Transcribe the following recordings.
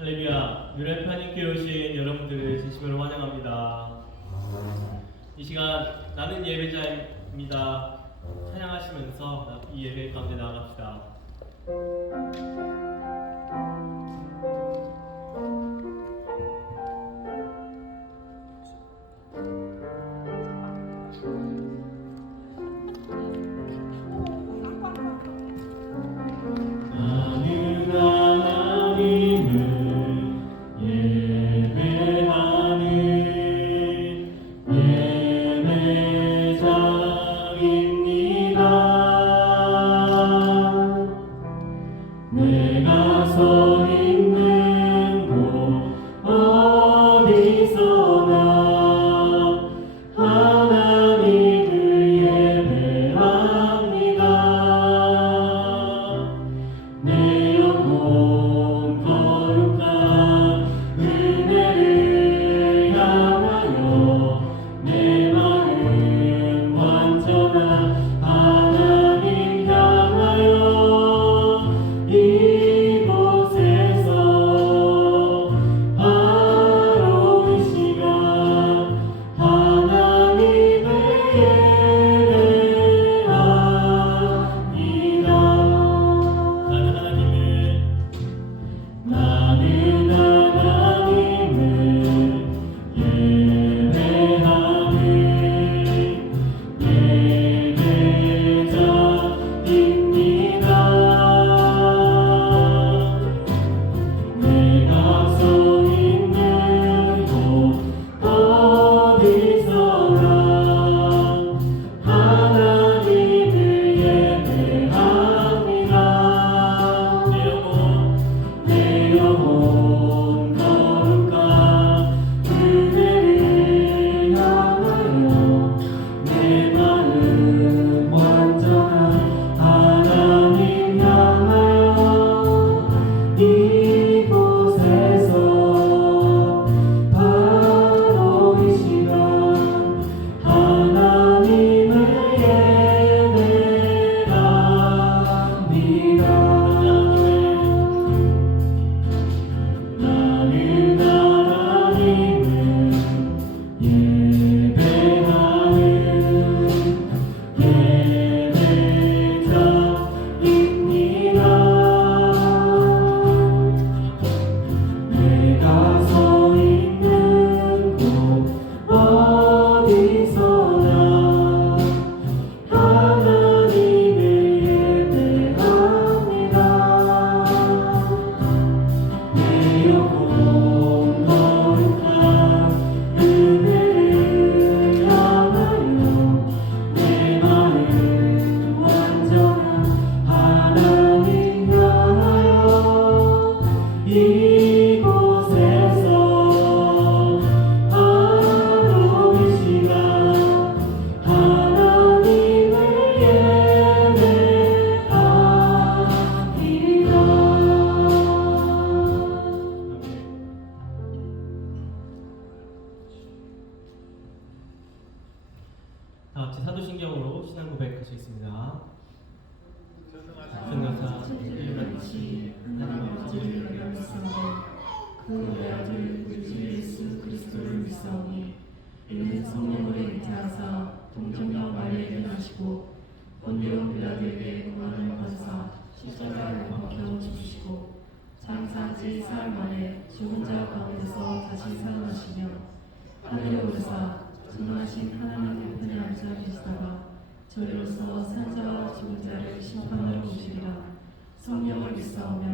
할렐루야, 유래 하나님께 오신 여러분들을 진심으로 환영합니다. 이 시간 나는 예배자입니다. 찬양하시면서 이 예배 가운데 나아갑시다. 내가 서 있는 곳 어디서나 하나님을 예배합니다. 내 영혼 거룩한 은혜를 향하여 내 마음 완전한 하나님 향하여 이곳에서 바로 이 시간 하나님을 예배합니다. 나는 하나님을 예배하는 예배자입니다. 내가 서 있는 곳 어디서나 하나님을 예배합니다. 내 영혼 거룩한 은혜를 향하여 내 마음 완전한 하나님 향하여 이곳에서 바로 이 시간 하나님을 예배합니다. 나는 하나님을 예배하는 예배자입니다. 내가 서 있는 곳 어디서나 하나님을 예배합니다. 내 영혼 거룩한 은혜를 향하여 내 마음 완전한 하나님 향하여 이곳에서 바로 이 시간 하나님을 다 같이 사도신경으로 신앙 고백하시겠습니다. 전능하사 천주교같이 하나님 아버지를 믿사오니 그 외아들 우리 주 예수 그리스도를 믿사오니 이는 성령으로 잉태하사 동정녀 마리아에게 나시고 본디오 빌라도에게 고난을 받으사 십자가에 못 박혀 죽으시고 장사지 사흘 만에 죽은 자 가운데서 다시 살아나시며 하늘에 오르사 전능하신 하나님 우편에 앉아 계시다가 저리로서 산 자와 죽은 자를 심판하러 오시리라. 성령을 믿사오며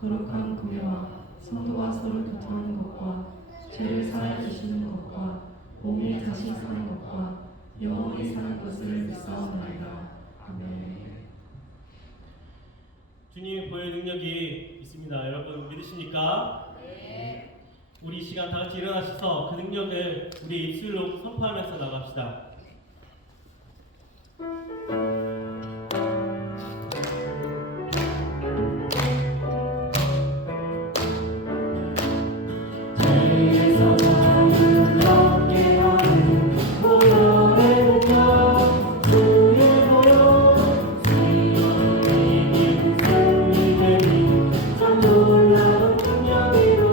거룩한 공예와 성도와 서로 교통하는 것과 죄를 사하여 주시는 것과 몸이 다시 사는 것과 영원히 사는 것을 믿사옵나이다. 아멘. 주님의 보혈 능력이 있습니다. 여러분 믿으십니까? 네. 우리 이 시간 다 같이 일어나셔서 그 능력을 우리 입술로 선포하면서 나갑시다. 죄에서 자유를 얻게 하는 보혈의 능력 주의 보혈 시온을 이긴 승리되니 참 놀라운 능력이로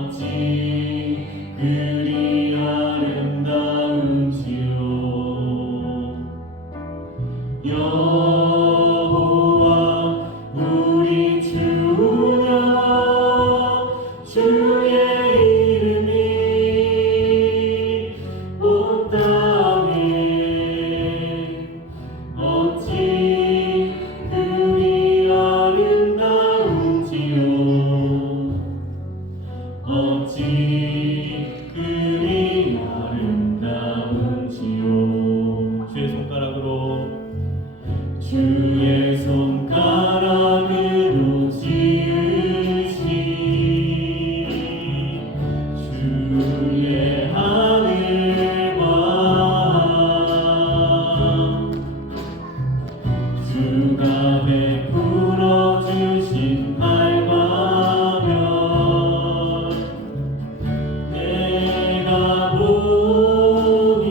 어찌 그리 아름다운지요. 여호와 우리 주여, 주의 이름이 온 땅에 어찌 그리 아름다운지요. 어찌 그리 아름다운지요. 주의 손가락으로 주의 손가락으로 지으신 주의 하늘과 주가 베풀어 주신 달과 별 내가 보니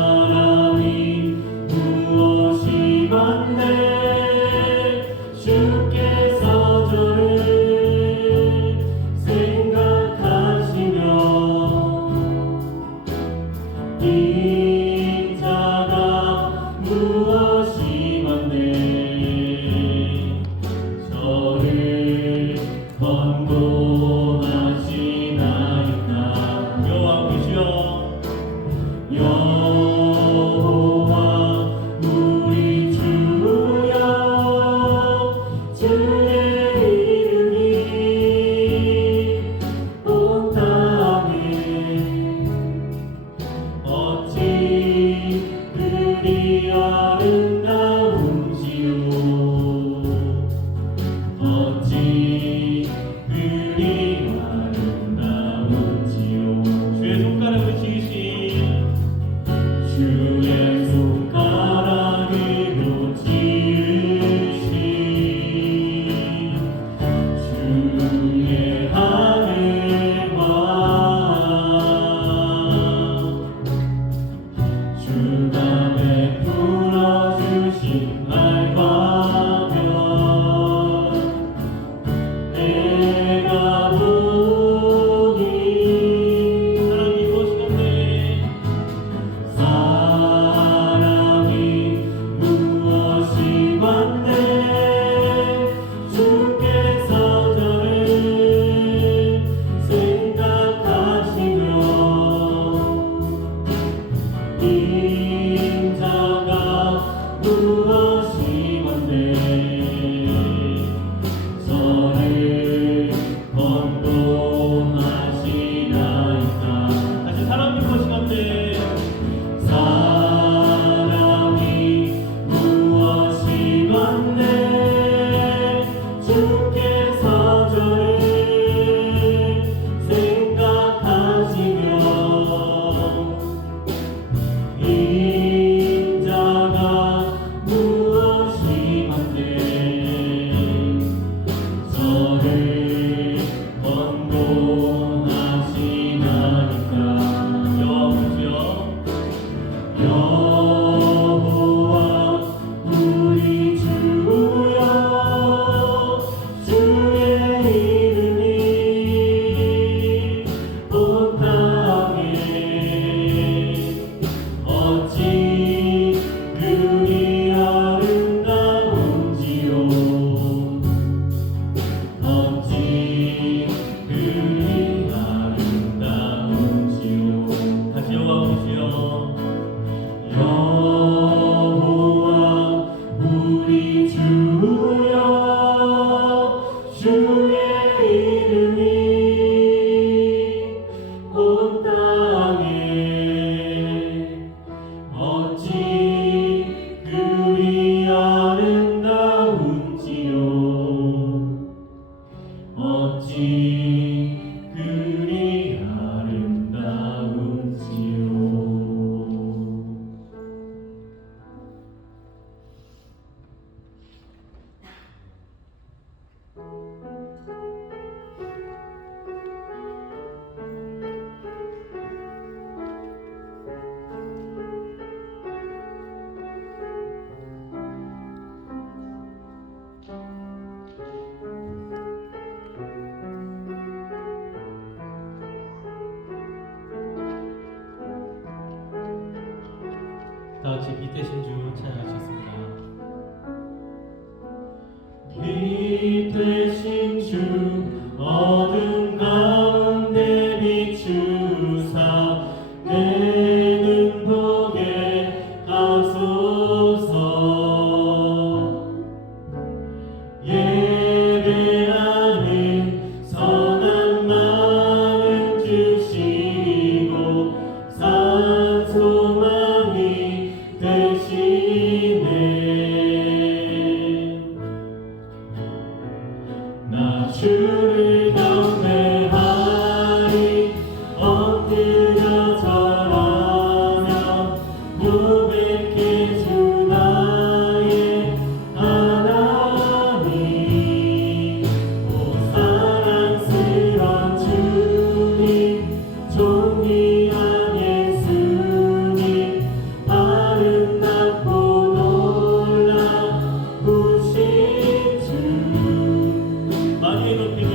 사람이 무엇이 많네 주께서 저를 빛 되신 주 어둠 가운데 비추사 내 눈 보게 하소서. 예배하는 선한 마음 주시고 산 소망이 되시네. 나 주를 경배하리 엎드려 절하며 고백해 주 나의 하나님. 오 사랑스런 주님 존귀한 예수님 아름답고 놀라우신 주. 마리의 높이는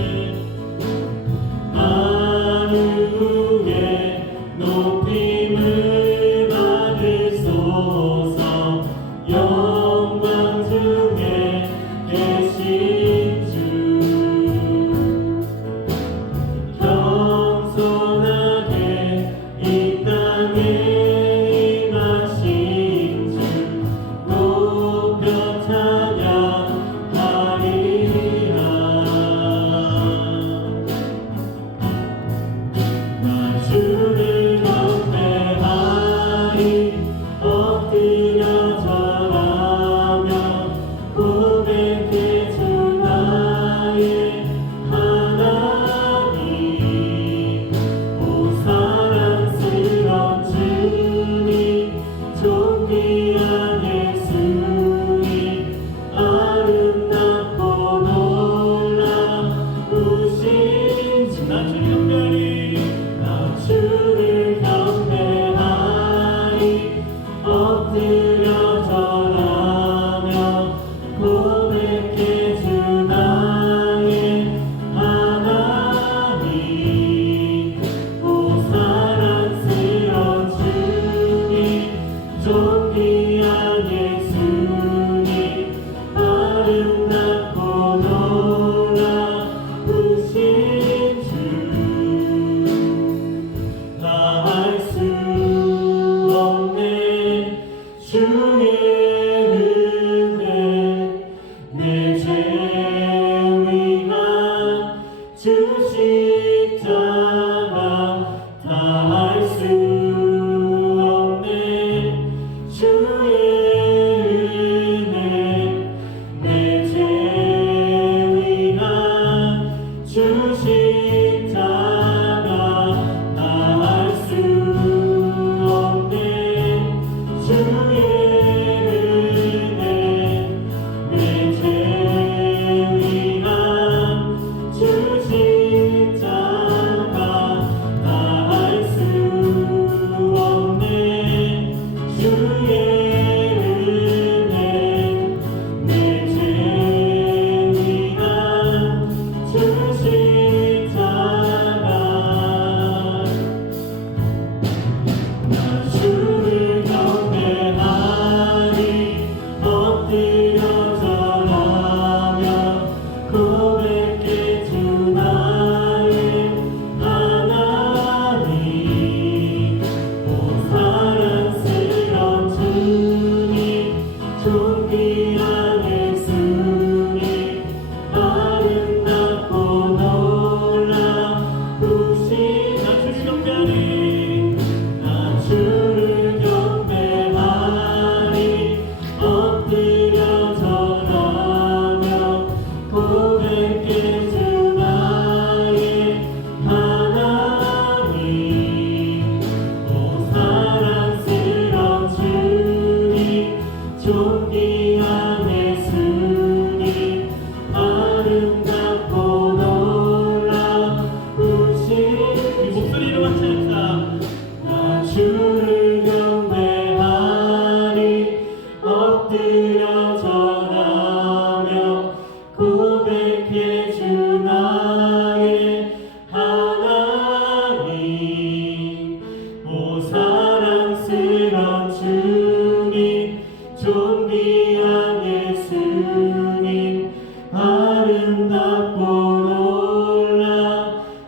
아름답고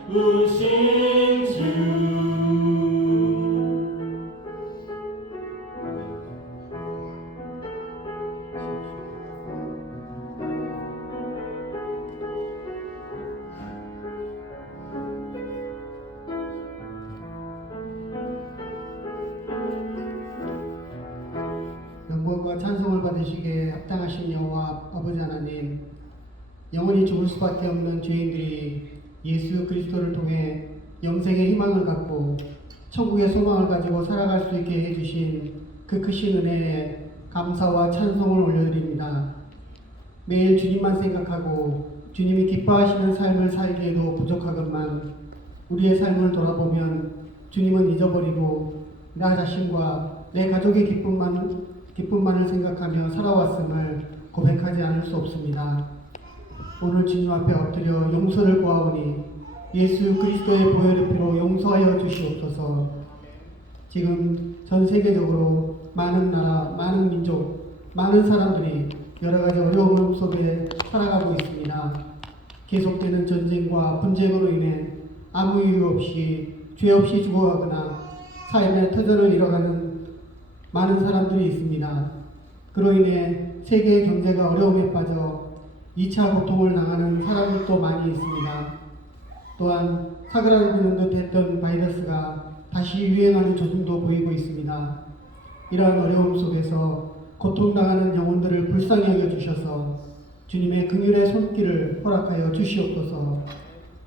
놀라우신 주 영광과 찬송을 받으시기에 합당하신 여호와 아버지 하나님, 영원히 죽을 수밖에 없는 죄인들이 예수 그리스도를 통해 영생의 희망을 갖고 천국의 소망을 가지고 살아갈 수 있게 해주신 그 크신 은혜에 감사와 찬송을 올려드립니다. 매일 주님만 생각하고 주님이 기뻐하시는 삶을 살기에도 부족하건만 우리의 삶을 돌아보면 주님은 잊어버리고 나 자신과 내 가족의 기쁨만을 생각하며 살아왔음을 고백하지 않을 수 없습니다. 오늘 주님 앞에 엎드려 용서를 구하오니 예수 그리스도의 보혈의 피로 용서하여 주시옵소서. 지금 전 세계적으로 많은 나라, 많은 민족, 많은 사람들이 여러 가지 어려움 속에 살아가고 있습니다. 계속되는 전쟁과 분쟁으로 인해 아무 이유 없이 죄 없이 죽어가거나 삶의 터전을 잃어가는 많은 사람들이 있습니다. 그로 인해 세계의 경제가 어려움에 빠져 2차 고통을 당하는 사람들도 많이 있습니다. 또한 사그라드는 듯 했던 바이러스가 다시 유행하는 조짐도 보이고 있습니다. 이러한 어려움 속에서 고통당하는 영혼들을 불쌍히 여겨주셔서 주님의 긍휼의 손길을 허락하여 주시옵소서.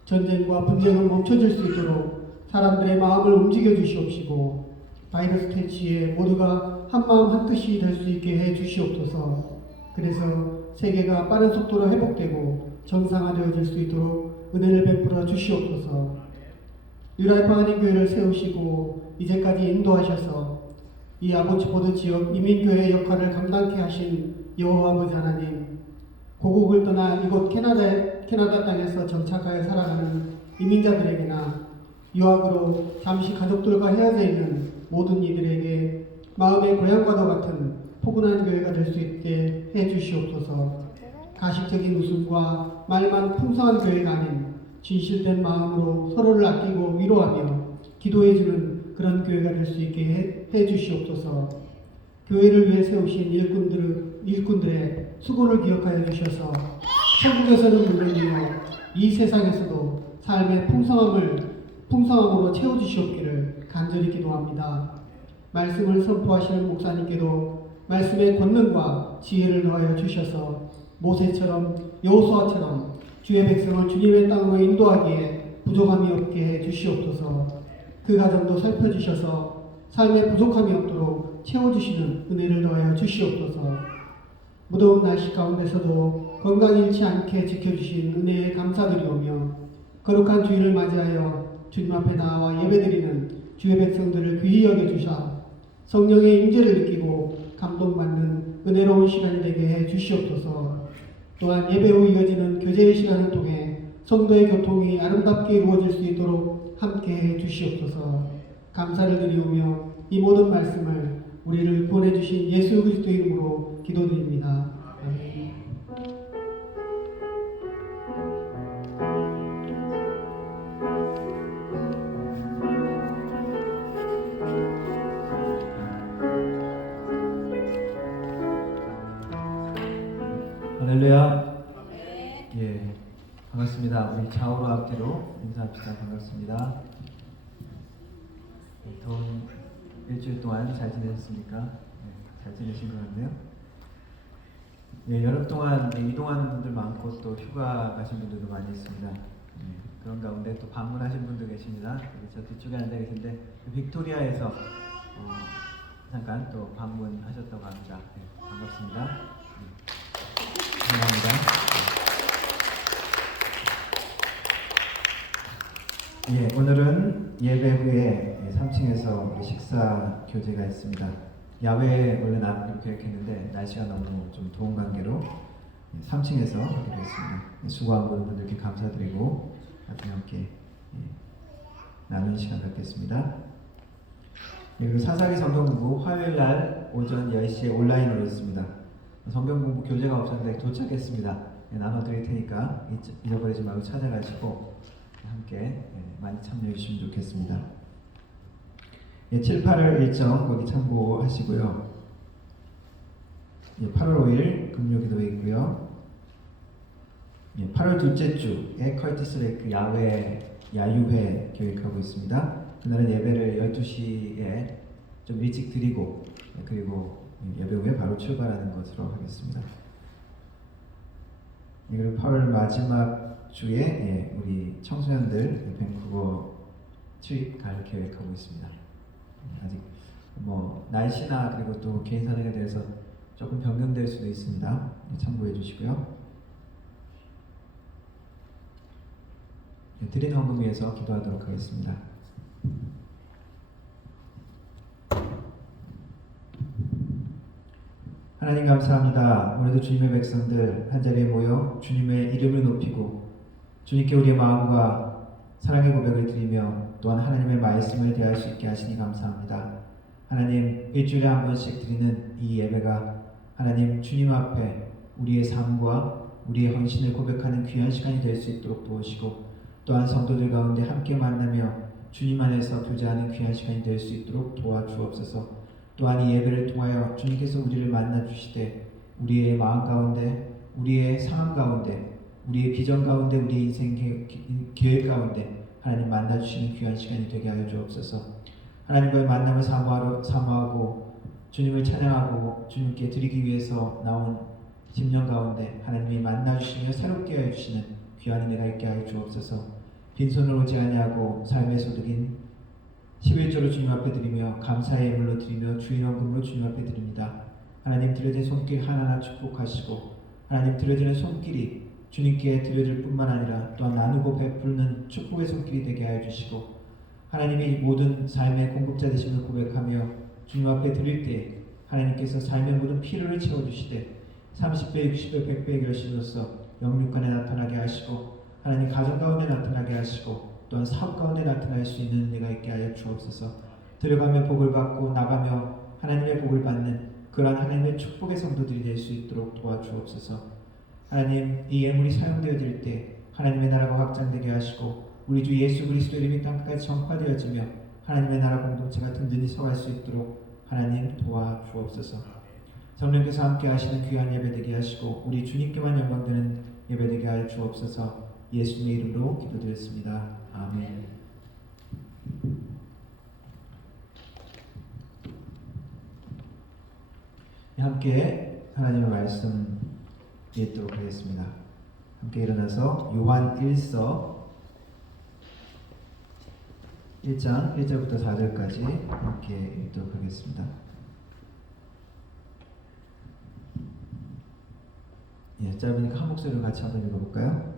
전쟁과 분쟁은 멈춰질 수 있도록 사람들의 마음을 움직여 주시옵시고 바이러스 퇴치에 모두가 한마음 한뜻이 될 수 있게 해 주시옵소서. 그래서 세계가 빠른 속도로 회복되고 정상화되어질 수 있도록 은혜를 베풀어 주시옵소서. 뉴라이프 한인교회를 세우시고 이제까지 인도하셔서 이 아보츠포드 지역 이민교회의 역할을 감당케 하신 여호와 아버지 하나님, 고국을 떠나 이곳 캐나다 땅에서 정착하여 살아가는 이민자들에게나 유학으로 잠시 가족들과 헤어져 있는 모든 이들에게 마음의 고향과도 같은 포근한 교회가 될 수 있게 해 주시옵소서. 가식적인 웃음과 말만 풍성한 교회가 아닌 진실된 마음으로 서로를 아끼고 위로하며 기도해주는 그런 교회가 될 수 있게 해 주시옵소서. 교회를 위해 세우신 일꾼들의 수고를 기억하여 주셔서 천국에서는 물론이요 이 세상에서도 삶의 풍성함으로 채워주시옵기를 간절히 기도합니다. 말씀을 선포하시는 목사님께도 말씀의 권능과 지혜를 더하여 주셔서 모세처럼 여호수아처럼 주의 백성을 주님의 땅으로 인도하기에 부족함이 없게 해 주시옵소서. 그 가정도 살펴주셔서 삶에 부족함이 없도록 채워주시는 은혜를 더하여 주시옵소서. 무더운 날씨 가운데서도 건강 잃지 않게 지켜주신 은혜에 감사드리오며 거룩한 주일을 맞이하여 주님 앞에 나와 예배드리는 주의 백성들을 귀히 여겨주사 성령의 임재를 느끼고 감동받는 은혜로운 시간이 되게 해 주시옵소서. 또한 예배 후 이어지는 교제의 시간을 통해 성도의 교통이 아름답게 이루어질 수 있도록 함께 해 주시옵소서. 감사를 드리오며 이 모든 말씀을 우리를 구원해 주신 예수 그리스도 이름으로 기도드립니다. 아멘. 할렐루야. 예, 반갑습니다. 우리 좌우로 앞뒤로 인사합시다. 반갑습니다. 네, 더운 일주일 동안 잘 지내셨습니까? 네, 잘 지내신 것 같네요. 예, 여름 동안 이동하는 분들 많고 또 휴가 가신 분들도 많이 있습니다. 그런 가운데 또 방문하신 분도 계십니다. 저 뒤쪽에 앉아 계신데 빅토리아에서 잠깐 또 방문하셨다고 합니다. 네, 반갑습니다. 감사합니다. 예, 오늘은 예배 후에 3층에서 우리 식사 교제가 있습니다. 야외에 원래 나가기로 계획했는데 날씨가 너무 좀 더운 관계로 3층에서 하기로 했습니다. 수고한 모든 분들께 감사드리고 나중에 함께 나누는 시간 갖겠습니다. 예, 그리고 사사기 성경공부 화요일날 오전 10시에 온라인으로 있습니다. 성경공부 교재가 없었는데 도착했습니다. 나눠드릴 테니까 잊어버리지 말고 찾아가시고 함께 많이 참여해 주시면 좋겠습니다. 7, 8월 일정 거기 참고하시고요. 8월 5일 금요기도 있고요. 8월 둘째 주에 컬티스 레이크 야유회 계획하고 있습니다. 그날은 예배를 12시에 좀 일찍 드리고 그리고 예배 후에 바로 출발하는 것으로 하겠습니다. 그리고 8월 마지막 주에 우리 청소년들 밴쿠버 트립 갈 계획하고 있습니다. 아직 날씨나 그리고 또 개인 사정에 대해서 조금 변경될 수도 있습니다. 참고해 주시고요. 드린 헌금 위해서 기도하도록 하겠습니다. 하나님 감사합니다. 오늘도 주님의 백성들 한자리에 모여 주님의 이름을 높이고 주님께 우리의 마음과 사랑의 고백을 드리며 또한 하나님의 말씀을 대할 수 있게 하시니 감사합니다. 하나님, 일주일에 한 번씩 드리는 이 예배가 하나님 주님 앞에 우리의 삶과 우리의 헌신을 고백하는 귀한 시간이 될 수 있도록 도우시고 또한 성도들 가운데 함께 만나며 주님 안에서 교제하는 귀한 시간이 될 수 있도록 도와주옵소서. 또한 이 예배를 통하여 주님께서 우리를 만나 주시되 우리의 마음 가운데, 우리의 상황 가운데, 우리의 비전 가운데, 우리의 인생 계획 가운데 하나님 만나 주시는 귀한 시간이 되게 하여 주옵소서. 하나님과의 만남을 사모하고 주님을 찬양하고 주님께 드리기 위해서 나온 10년 가운데 하나님이 만나 주시며 새롭게 하여 주시는 귀한 은혜가 있게 하여 주옵소서. 빈손으로 오지 아니하고 삶의 소득인 11조로 주님 앞에 드리며 감사의 예물로 드리며 주인 헌금으로 주님 앞에 드립니다. 하나님 드려진 손길 하나하나 축복하시고 하나님 드려지는 손길이 주님께 드려질 뿐만 아니라 또한 나누고 베푸는 축복의 손길이 되게 하여 주시고 하나님이 모든 삶의 공급자 되심을 고백하며 주님 앞에 드릴 때 하나님께서 삶의 모든 필요를 채워주시되 30배, 60배, 100배의 결실로서 영육간에 나타나게 하시고 하나님 가정 가운데 나타나게 하시고 또한 사업 가운데 나타날 수 있는 은혜가 있게 하여 주옵소서. 들어가며 복을 받고 나가며 하나님의 복을 받는 그러한 하나님의 축복의 성도들이 될 수 있도록 도와주옵소서. 하나님, 이 예물이 사용되어질 때 하나님의 나라가 확장되게 하시고 우리 주 예수 그리스도의 이름이 땅까지 전파되어지며 하나님의 나라 공동체가 든든히 서갈 수 있도록 하나님 도와주옵소서. 성령께서 함께 하시는 귀한 예배 되게 하시고 우리 주님께만 영광되는 예배 되게 하여 주옵소서. 예수님의 이름으로 기도드렸습니다. 아멘. 함께 하나님의 말씀 읽도록 하겠습니다. 함께 일어나서 요한 1서 1장 1절부터 4절까지 함께 읽도록 하겠습니다. 짧으니까 한 목소리로 같이 한번 읽어볼까요?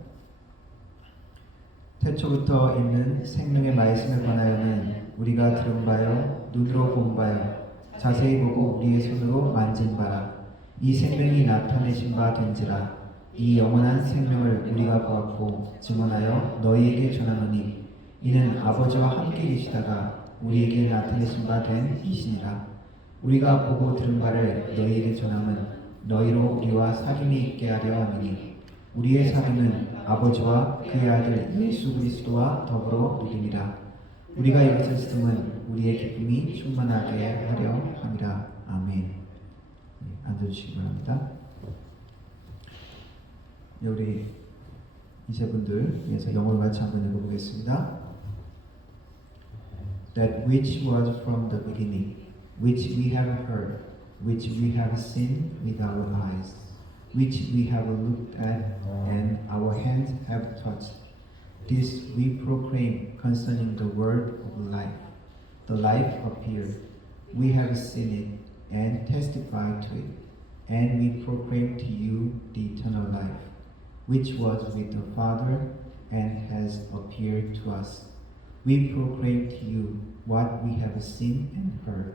태초부터 있는 생명의 말씀에 관하여는 우리가 들은 바요 눈으로 본 바요 자세히 보고 우리의 손으로 만진 바라. 이 생명이 나타내신 바 된지라. 이 영원한 생명을 우리가 보았고 증언하여 너희에게 전하노니 이는 아버지와 함께 계시다가 우리에게 나타내신 바 된 이시니라. 우리가 보고 들은 바를 너희에게 전함은 너희로 우리와 사귐이 있게 하려 함이니 우리의 사귐은 아버지와 그의 아들 예수 그리스도와 더불어 누리니라. 우리가 이것을 쓰면 우리의 기쁨이 충만하게 하려 함이라. 아멘. 앉아주시기 바랍니다. 우리 이세분들 위해서 영어로 같이 한번 읽어보겠습니다. That which was from the beginning, which we have heard, which we have seen with our eyes, which we have looked at and our hands have touched. This we proclaim concerning the word of life. The life appeared. We have seen it and testified to it, and we proclaim to you the eternal life, which was with the Father and has appeared to us. We proclaim to you what we have seen and heard,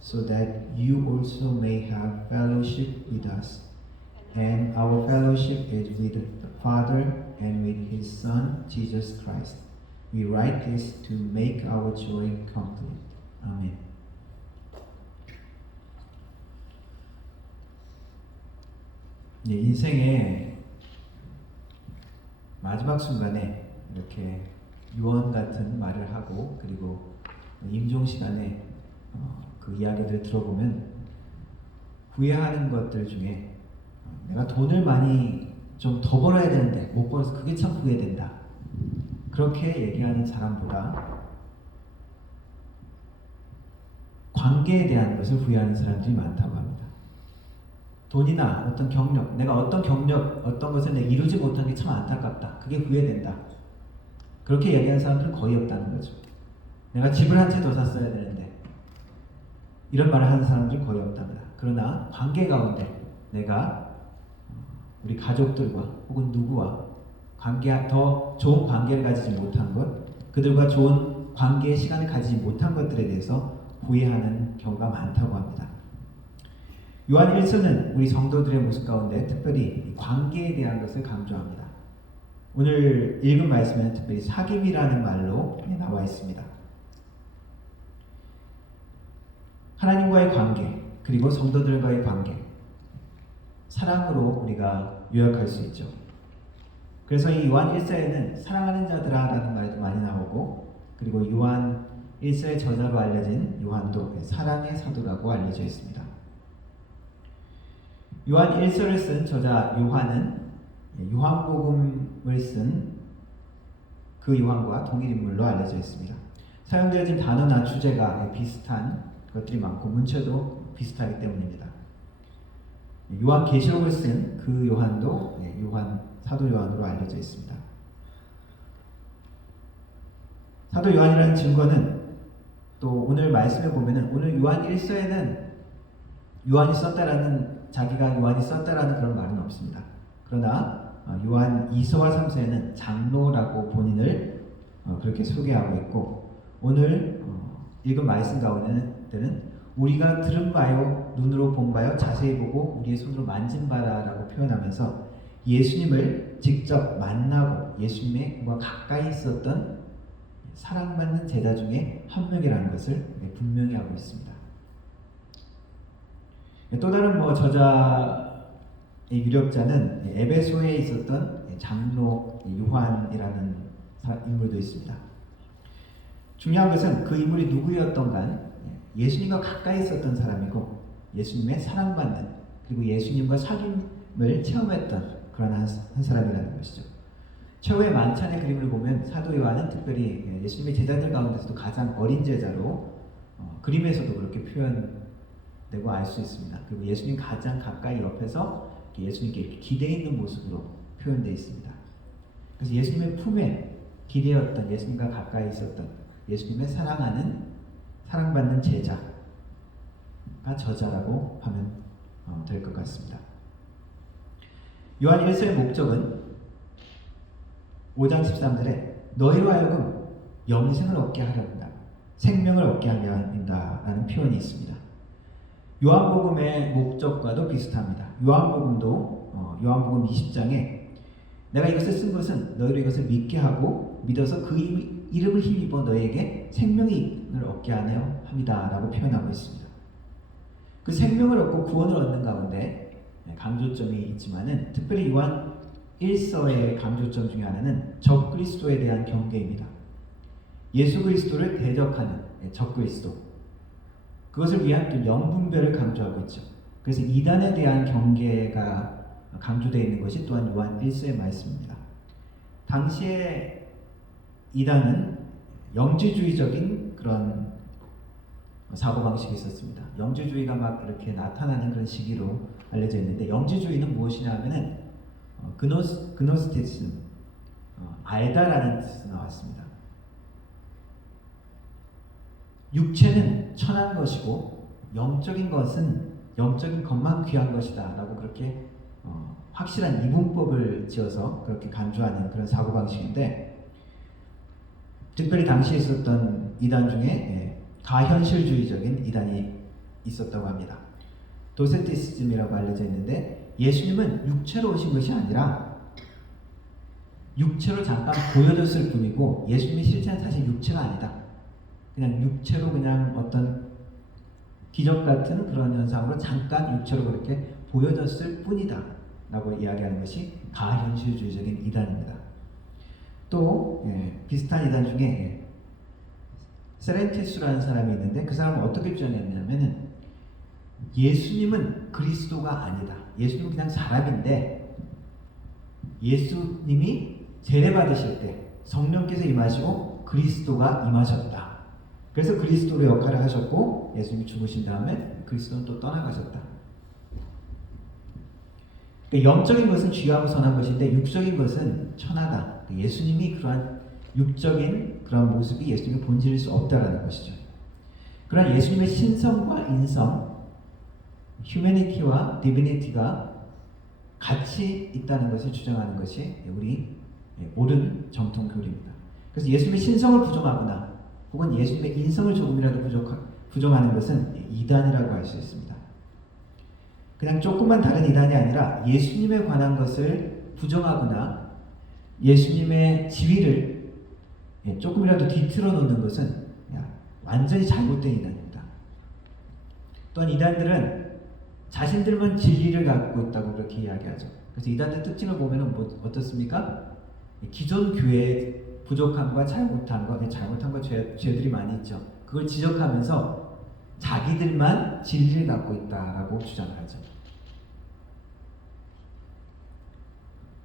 so that you also may have fellowship with us. And our fellowship is with the Father and with His Son, Jesus Christ. We write this to make our joy complete. Amen. 인생에 마지막 순간에 이렇게 유언 같은 말을 하고 그리고 임종 시간에 그 이야기들을 들어보면 후회하는 것들 중에 내가 돈을 많이 좀 더 벌어야 되는데 못 벌어서 그게 참 후회된다. 그렇게 얘기하는 사람보다 관계에 대한 것을 후회하는 사람들이 많다고 합니다. 돈이나 어떤 경력, 내가 어떤 경력, 어떤 것을 내가 이루지 못한 게 참 안타깝다. 그게 후회된다. 그렇게 얘기하는 사람들은 거의 없다는 거죠. 내가 집을 한 채 더 샀어야 되는데 이런 말을 하는 사람들이 거의 없답니다. 그러나 관계 가운데 내가 우리 가족들과 혹은 누구와 더 좋은 관계를 가지지 못한 것, 그들과 좋은 관계의 시간을 가지지 못한 것들에 대해서 후회하는 경우가 많다고 합니다. 요한 1서는 우리 성도들의 모습 가운데 특별히 관계에 대한 것을 강조합니다. 오늘 읽은 말씀에는 특별히 사귐이라는 말로 나와 있습니다. 하나님과의 관계, 그리고 성도들과의 관계, 사랑으로 우리가 요약할 수 있죠. 그래서 이 요한 1서에는 사랑하는 자들아 라는 말도 많이 나오고, 그리고 요한 1서의 저자로 알려진 요한도 사랑의 사도라고 알려져 있습니다. 요한 1서를 쓴 저자 요한은 요한복음을 쓴 그 요한과 동일 인물로 알려져 있습니다. 사용되어진 단어나 주제가 비슷한 것들이 많고 문체도 비슷하기 때문입니다. 요한계시록을 쓴 그 요한도 사도 요한으로 알려져 있습니다. 사도 요한이라는 증거는 또 오늘 말씀에 보면은 오늘 요한 1서에는 자기가 요한이 썼다라는 그런 말은 없습니다. 그러나 요한 2서와 3서에는 장로라고 본인을 그렇게 소개하고 있고, 오늘 읽은 말씀 가운데는 우리가 들은 바요, 눈으로 본 바요, 자세히 보고 우리의 손으로 만진 바라라고 표현하면서 예수님을 직접 만나고 예수님과 가까이 있었던 사랑받는 제자 중에 한 명이라는 것을 분명히 하고 있습니다. 또 다른 저자의 유력자는 에베소에 있었던 장로 요한이라는 인물도 있습니다. 중요한 것은 그 인물이 누구였던간 예수님과 가까이 있었던 사람이고 예수님의 사랑받는, 그리고 예수님과 사귐을 체험했던 그런 한 사람이라는 것이죠. 최후의 만찬의 그림을 보면 사도 요한은 특별히 예수님의 제자들 가운데서도 가장 어린 제자로 그림에서도 그렇게 표현되고 알 수 있습니다. 그리고 예수님 가장 가까이 옆에서 예수님께 이렇게 기대 있는 모습으로 표현되어 있습니다. 그래서 예수님의 품에 기대었던, 예수님과 가까이 있었던 예수님의 사랑받는 제자가 저자라고 하면 될 것 같습니다. 요한 1서의 목적은 5장 13절에 너희로 하여금 영생을 얻게 하려 한다, 생명을 얻게 하려 한다라는 표현이 있습니다. 요한복음의 목적과도 비슷합니다. 요한복음도 요한복음 20장에 내가 이것을 쓴 것은 너희로 이것을 믿게 하고 믿어서 그 이름을 힘입어 너희에게 생명을 얻게 하려 합니다 라고 표현하고 있습니다. 그 생명을 얻고 구원을 얻는 가운데 강조점이 있지만은 특별히 요한 1서의 강조점 중에 하나는 적그리스도에 대한 경계입니다. 예수 그리스도를 대적하는 적그리스도, 그것을 위한 또 영분별을 강조하고 있죠. 그래서 이단에 대한 경계가 강조되어 있는 것이 또한 요한 1서의 말씀입니다. 당시에 이단은 영지주의적인 그런 사고방식이 있었습니다. 영지주의가 막 이렇게 나타나는 그런 시기로 알려져 있는데, 영지주의는 무엇이냐 하면은 그노스티즘, 알다라는 뜻에서 나왔습니다. 육체는 천한 것이고 영적인 것만 귀한 것이다 라고 그렇게 확실한 이분법을 지어서 그렇게 간주하는 그런 사고방식인데, 특별히 당시에 있었던 이단 중에 가현실주의적인 이단이 있었다고 합니다. 도세티시즘이라고 알려져 있는데, 예수님은 육체로 오신 것이 아니라 육체로 잠깐 보여줬을 뿐이고 예수님의 실체는 사실 육체가 아니다, 그냥 육체로 그냥 어떤 기적 같은 그런 현상으로 잠깐 육체로 그렇게 보여졌을 뿐이다 라고 이야기하는 것이 가현실주의적인 이단입니다. 또 비슷한 이단 중에 세렌티수라는 사람이 있는데 그 사람은 어떻게 주장했냐면은 예수님은 그리스도가 아니다. 예수님은 그냥 사람인데 예수님이 제례 받으실 때 성령께서 임하시고 그리스도가 임하셨다. 그래서 그리스도로 역할을 하셨고 예수님이 죽으신 다음에 그리스도는 또 떠나가셨다. 그러니까 영적인 것은 귀하고 선한 것인데 육적인 것은 천하다. 예수님이 그러한 육적인 그런 모습이 예수님의 본질일 수 없다라는 것이죠. 그러나 예수님의 신성과 인성, 휴메니티와 디비니티가 같이 있다는 것을 주장하는 것이 우리 옳은 정통 교리입니다. 그래서 예수님의 신성을 부정하거나 혹은 예수님의 인성을 조금이라도 부정하는 것은 이단이라고 할 수 있습니다. 그냥 조금만 다른 이단이 아니라 예수님에 관한 것을 부정하거나 예수님의 지위를 조금이라도 뒤틀어 놓는 것은 완전히 잘못된 이단입니다. 또한 이단들은 자신들만 진리를 갖고 있다고 그렇게 이야기하죠. 그래서 이단들 특징을 보면 어떻습니까? 기존 교회의 부족함과 잘못함과 죄들이 많이 있죠. 그걸 지적하면서 자기들만 진리를 갖고 있다라고 주장을 하죠.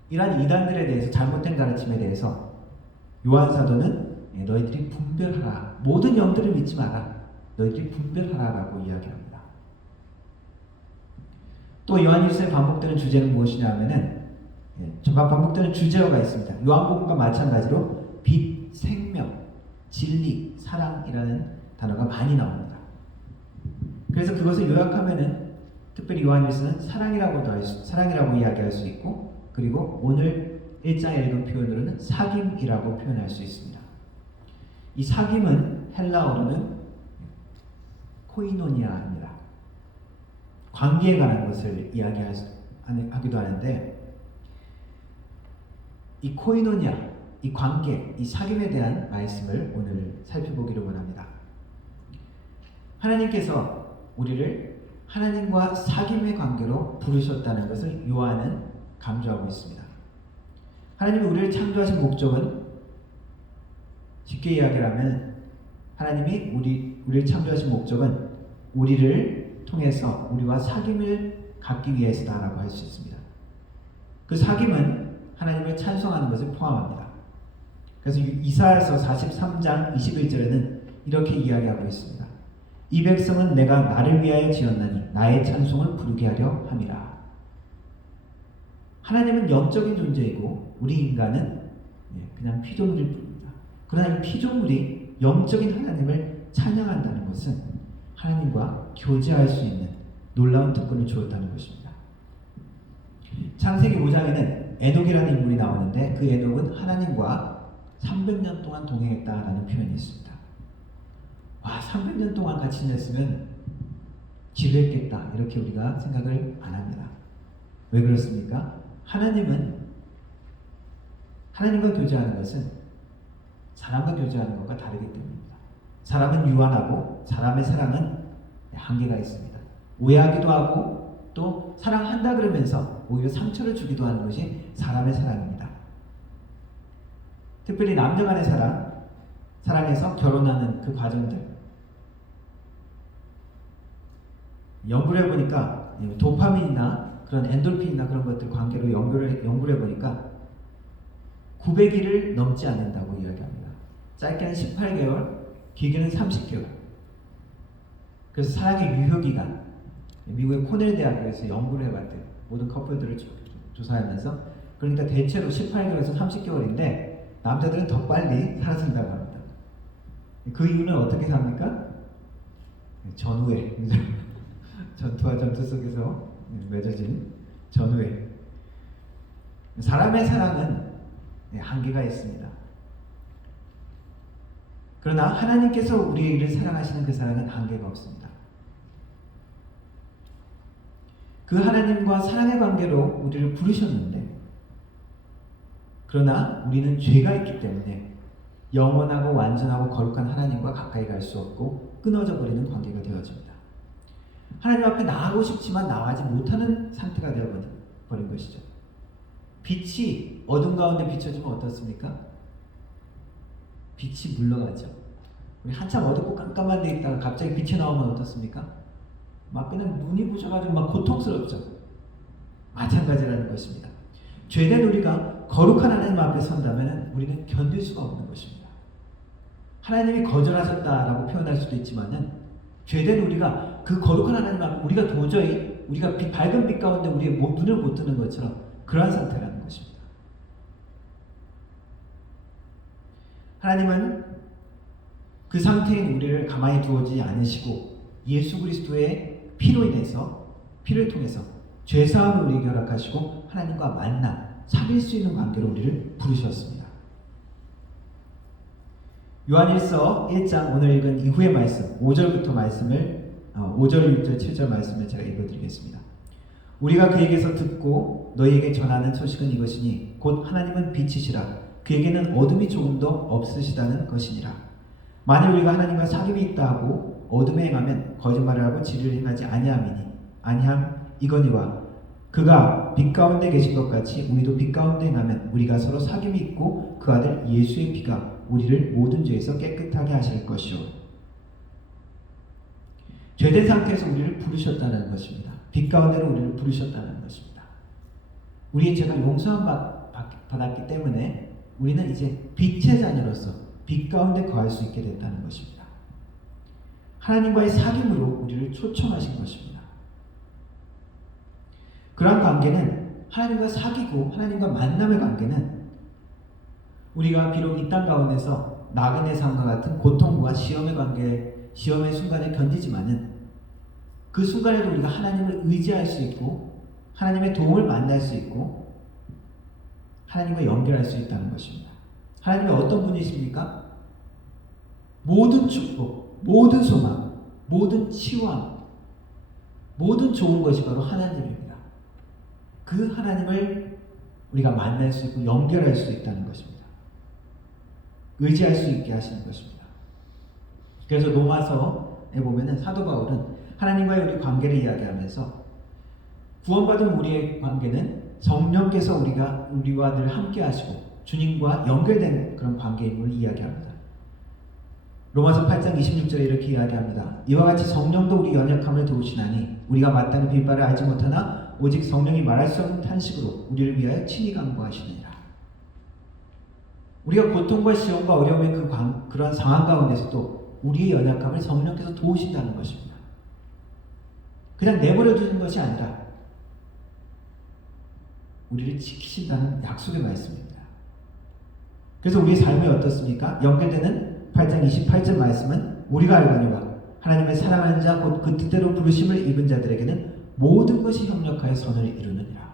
이러한 이단들에 대해서 잘못된 가르침에 대해서 요한 사도는 너희들이 분별하라. 모든 영들을 믿지 마라. 너희들이 분별하라라고 이야기합니다. 또 요한일서에 반복되는 주제는 무엇이냐 하면은 반복되는 주제어가 있습니다. 요한복음과 마찬가지로 빛, 생명, 진리, 사랑이라는 단어가 많이 나옵니다. 그래서 그것을 요약하면은 특별히 요한일서는 사랑이라고 이야기할 수 있고 그리고 오늘 1장에 읽은 표현으로는 사귐이라고 표현할 수 있습니다. 이 사귐은 헬라어로는 코이노니아입니다. 관계에 관한 것을 이야기하기도 하는데 이 코이노니아, 이 관계, 이 사귐에 대한 말씀을 오늘 살펴보기를 원합니다. 하나님께서 우리를 하나님과 사귐의 관계로 부르셨다는 것을 요한은 강조하고 있습니다. 하나님이 우리를 창조하신 목적은 쉽게 이야기하면 하나님이 우리를 창조하신 목적은 우리를 통해서 우리와 사귐을 갖기 위해서다라고 할 수 있습니다. 그 사귐은 하나님을 찬송하는 것을 포함합니다. 그래서 이사야서 43장 21절에는 이렇게 이야기하고 있습니다. 이 백성은 내가 나를 위하여 지었나니 나의 찬송을 부르게 하려 함이라. 하나님은 영적인 존재이고 우리 인간은 그냥 피조물일 뿐입니다. 그러나 이 피조물이 영적인 하나님을 찬양한다는 것은 하나님과 교제할 수 있는 놀라운 특권을 주었다는 것입니다. 창세기 5장에는 에녹이라는 인물이 나오는데 그 에녹은 하나님과 300년 동안 동행했다라는 표현이 있습니다. 와, 300년 동안 같이 지냈으면 지루했겠다 이렇게 우리가 생각을 안 합니다. 왜 그렇습니까? 하나님과 교제하는 것은 사람과 교제하는 것과 다르기 때문입니다. 사람은 유한하고 사람의 사랑은 한계가 있습니다. 오해하기도 하고 또 사랑한다 그러면서 오히려 상처를 주기도 하는 것이 사람의 사랑입니다. 특별히 남녀 간의 사랑해서 결혼하는 그 과정들 연구를 해보니까 도파민이나 그런 엔돌핀이나 그런 것들 관계로 연구를 해보니까 900일을 넘지 않는다고 이야기합니다. 짧게는 18개월, 길게는 30개월. 그래서 사랑의 유효기간, 미국의 코넬 대학교에서 연구를 해봤대요. 모든 커플들을 조사하면서. 그러니까 대체로 18개월에서 30개월인데 남자들은 더 빨리 살아선다고 합니다. 그 이유는 어떻게 삽니까? 전후회. 전투와 전투 속에서 맺어진 전후회. 사람의 사랑은 한계가 있습니다. 그러나 하나님께서 우리를 사랑하시는 그 사랑은 한계가 없습니다. 그 하나님과 사랑의 관계로 우리를 부르셨는데 그러나 우리는 죄가 있기 때문에 영원하고 완전하고 거룩한 하나님과 가까이 갈 수 없고 끊어져 버리는 관계가 되어집니다. 하나님 앞에 나아가고 싶지만 나아가지 못하는 상태가 되어버린 것이죠. 빛이 어둠 가운데 비춰지면 어떻습니까? 빛이 물러가죠. 우리 한참 어둡고 깜깜한 데 있다가 갑자기 빛이 나오면 어떻습니까? 막 그냥 눈이 부셔가지고 막 고통스럽죠. 마찬가지라는 것입니다. 죄된 우리가 거룩한 하나님 앞에 선다면 우리는 견딜 수가 없는 것입니다. 하나님이 거절하셨다라고 표현할 수도 있지만은 죄된 우리가 그 거룩한 하나님 앞에 우리가 도저히 우리가 밝은 빛 가운데 우리의 눈을 못 뜨는 것처럼 그러한 상태라는 것입니다. 하나님은 그 상태인 우리를 가만히 두어지 않으시고 예수 그리스도의 피를 통해서 죄사함을 우리에게 허락하시고 하나님과 만나 사귈 수 있는 관계로 우리를 부르셨습니다. 요한일서 1장 오늘 읽은 이후의 말씀 5절부터 말씀을 5절, 6절, 7절 말씀을 제가 읽어드리겠습니다. 우리가 그에게서 듣고 너희에게 전하는 소식은 이것이니 곧 하나님은 빛이시라 그에게는 어둠이 조금도 없으시다는 것이니라. 만일 우리가 하나님과 사귐이 있다 하고 어둠에 행하면 거짓말을 하고 진리를 행하지 아니함 이거니와 그가 빛 가운데 계신 것 같이 우리도 빛 가운데 행하면 우리가 서로 사귐이 있고 그 아들 예수의 피가 우리를 모든 죄에서 깨끗하게 하실 것이요. 죄된 상태에서 우리를 부르셨다는 것입니다. 빛 가운데로 우리를 부르셨다는 것입니다. 우리의 죄가 용서함 받았기 때문에 우리는 이제 빛의 자녀로서 빛 가운데 거할 수 있게 됐다는 것입니다. 하나님과의 사귐으로 우리를 초청하신 것입니다. 그러한 관계는 하나님과 사귀고 하나님과 만남의 관계는 우리가 비록 이 땅 가운데서 나그네 삶과 같은 고통과 시험의 순간을 견디지만은 그 순간에도 우리가 하나님을 의지할 수 있고 하나님의 도움을 만날 수 있고 하나님과 연결할 수 있다는 것입니다. 하나님이 어떤 분이십니까? 모든 축복, 모든 소망, 모든 치유함, 모든 좋은 것이 바로 하나님입니다. 그 하나님을 우리가 만날 수 있고 연결할 수 있다는 것입니다. 의지할 수 있게 하시는 것입니다. 그래서 로마서에 보면은 사도 바울은 하나님과의 우리 관계를 이야기하면서 구원받은 우리의 관계는 성령께서 우리와 늘 함께 하시고 주님과 연결된 그런 관계임을 이야기합니다. 로마서 8장 26절에 이렇게 이야기합니다. 이와 같이 성령도 우리 연약함을 도우시나니 우리가 마땅히 빌바를 알지 못하나 오직 성령이 말할 수 없는 탄식으로 우리를 위하여 친히 간구하시느니라. 우리가 고통과 시험과 어려움의 그런 상황 가운데서도 우리의 연약함을 성령께서 도우신다는 것입니다. 그냥 내버려 두는 것이 아니라 우리를 지키신다는 약속의 말씀입니다. 그래서 우리의 삶이 어떻습니까? 연결되는 8장 28절 말씀은 우리가 알거니와 하나님의 사랑하는 자 곧 그 뜻대로 부르심을 입은 자들에게는 모든 것이 협력하여 선을 이루느니라.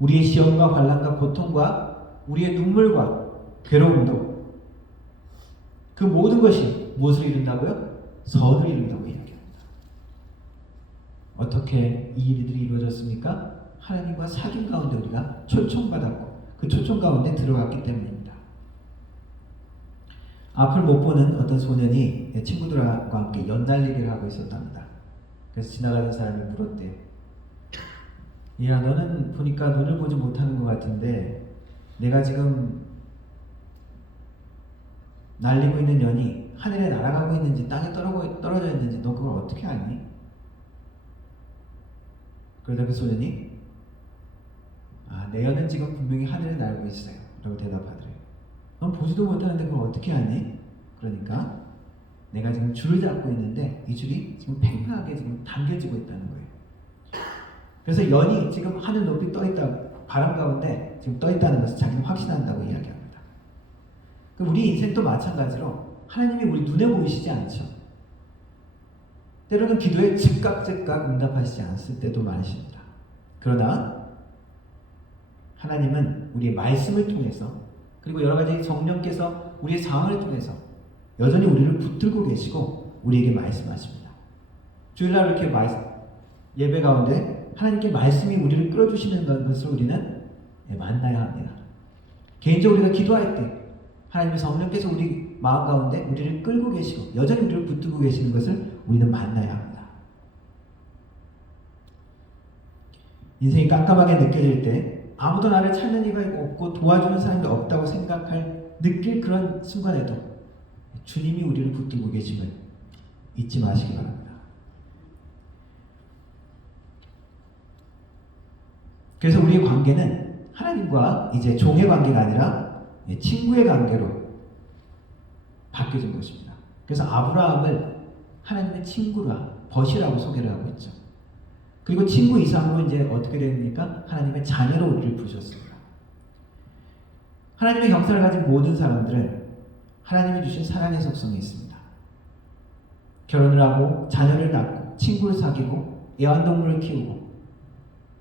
우리의 시험과 환난과 고통과 우리의 눈물과 괴로움도 그 모든 것이 무엇을 이룬다고요? 선을 이룬다고 이야기합니다. 어떻게 이 일들이 이루어졌습니까? 하나님과 사귐 가운데 우리가 초청받았고 그 초청 가운데 들어갔기 때문입니다. 앞을 못 보는 어떤 소년이 친구들과 함께 연날리기를 하고 있었답니다. 그래서 지나가는 사람이 물었대요. 야, 너는 보니까 눈을 보지 못하는 것 같은데 내가 지금 날리고 있는 연이 하늘에 날아가고 있는지 땅에 떨어져 있는지 너 그걸 어떻게 아니? 그러다 그 소년이 내 연은 지금 분명히 하늘에 날고 있어요 라고 대답하더래요. 넌 보지도 못하는데 그걸 어떻게 아니? 그러니까 내가 지금 줄을 잡고 있는데 이 줄이 지금 팽팽하게 지금 당겨지고 있다는 거예요. 그래서 연이 지금 하늘 높이 떠있다, 바람 가운데 지금 떠있다는 것을 자기는 확신한다고 이야기합니다. 우리 인생도 마찬가지로 하나님이 우리 눈에 보이시지 않죠. 때로는 기도에 즉각 응답하시지 않을 때도 많으십니다. 그러나 하나님은 우리의 말씀을 통해서 그리고 여러 가지 성령께서 우리의 상황을 통해서 여전히 우리를 붙들고 계시고 우리에게 말씀하십니다. 주일날 이렇게 예배 가운데 하나님께 말씀이 우리를 끌어주시는 것을 우리는 만나야 합니다. 개인적으로 우리가 기도할 때 하나님의 성령께서 우리 마음 가운데 우리를 끌고 계시고 여전히 우리를 붙들고 계시는 것을 우리는 만나야 합니다. 인생이 깜깜하게 느껴질 때 아무도 나를 찾는 이가 없고 도와주는 사람이 없다고 느낄 그런 순간에도 주님이 우리를 붙들고 계심을 잊지 마시기 바랍니다. 그래서 우리의 관계는 하나님과 이제 종의 관계가 아니라 친구의 관계로 바뀌어진 것입니다. 그래서 아브라함을 하나님의 친구라, 벗이라고 소개를 하고 있죠. 그리고 친구 이상으로 이제 어떻게 됩니까? 하나님의 자녀로 우리를 부르셨습니다. 하나님의 형상을 가진 모든 사람들은 하나님이 주신 사랑의 속성이 있습니다. 결혼을 하고 자녀를 낳고 친구를 사귀고 애완동물을 키우고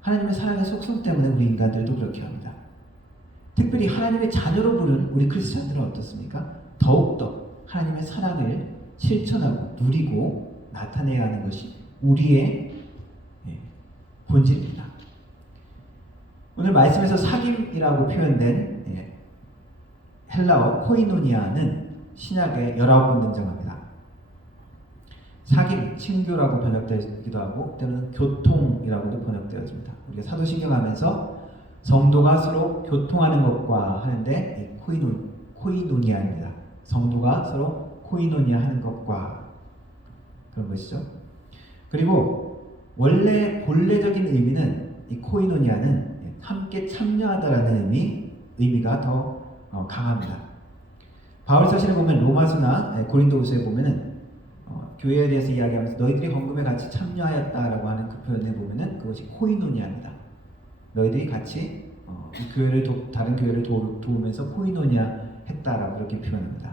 하나님의 사랑의 속성 때문에 우리 인간들도 그렇게 합니다. 특별히 하나님의 자녀로 부른 우리 크리스찬들은 어떻습니까? 더욱더 하나님의 사랑을 실천하고 누리고 나타내야 하는 것이 우리의 본질입니다. 오늘 말씀에서 사귐이라고 표현된 헬라어 코이노니아는 신약에 19번 등장합니다. 사귐, 친교라고 번역되기도 하고 때로는 교통이라고도 번역되어집니다. 우리가 사도신경 하면서 성도가 서로 교통하는 것과 하는데 코이노니아입니다. 성도가 서로 코이노니아 하는 것과 그런 것이죠. 그리고 원래 본래적인 의미는 이 코이노니아는 함께 참여하다라는 의미가 더 강합니다. 바울 사실에 보면 로마서나 고린도후서에 보면은 교회에 대해서 이야기하면서 너희들이 헌금에 같이 참여하였다라고 하는 그 표현에 보면은 그것이 코이노니아입니다. 너희들이 같이 이 교회를 다른 교회를 도우면서 코이노니아 했다라고 그렇게 표현합니다.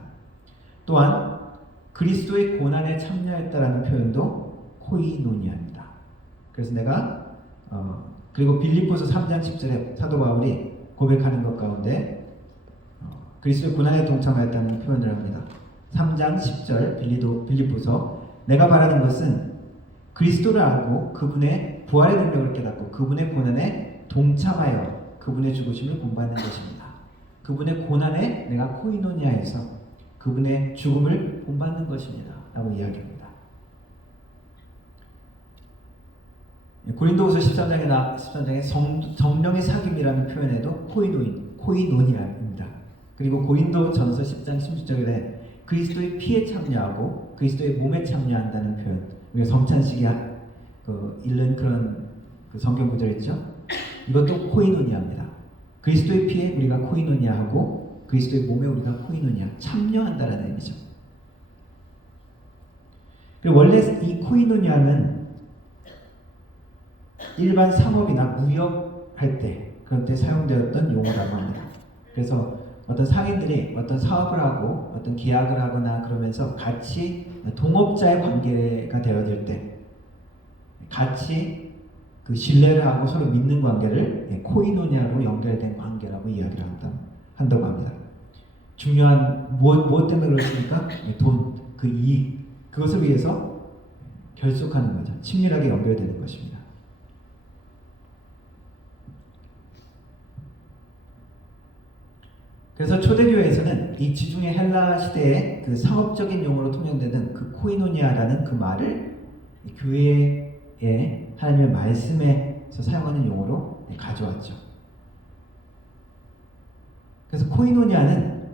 또한 그리스도의 고난에 참여했다라는 표현도 코이노니아입니다. 그래서 내가 그리고 빌립보서 3장 10절에 사도 바울이 고백하는 것 가운데 그리스도의 고난에 동참하였다는 표현을 합니다. 3장 10절 빌립보서 내가 바라는 것은 그리스도를 알고 그분의 부활의 능력을 깨닫고 그분의 고난에 동참하여 그분의 죽으심을 본받는 것입니다. 그분의 고난에 내가 코이노니아에서 그분의 죽음을 본받는 것입니다. 라고 이야기합니다. 고린도후서 13장에 성령의 사귐이라는 표현에도 코이노니아입니다. 그리고 고린도전서 10장 16절에 그리스도의 피에 참여하고 그리스도의 몸에 참여한다는 표현, 우리가 성찬식에 읽는 그런 성경 구절 있죠? 이것도 코이노니아입니다. 그리스도의 피에 우리가 코이노니아하고 그리스도의 몸에 우리가 코이노니아, 참여한다라는 의미죠. 그리고 원래 이 코이노니아는 일반 상업이나 무역할 때 그런 때 사용되었던 용어라고 합니다. 그래서 어떤 상인들이 어떤 사업을 하고 어떤 계약을 하거나 그러면서 같이 동업자의 관계가 되어질 때 같이 그 신뢰를 하고 서로 믿는 관계를 코이노니아로 연결된 관계라고 이야기를 한다고 합니다. 중요한 무엇 때문에 그렇습니까? 돈, 그 이익, 그것을 위해서 결속하는 거죠. 친밀하게 연결되는 것입니다. 그래서 초대교회에서는 이 지중해 헬라 시대의 그 상업적인 용어로 통용되는 그 코이노니아라는 그 말을 교회의 하나님의 말씀에서 사용하는 용어로 가져왔죠. 그래서 코이노니아는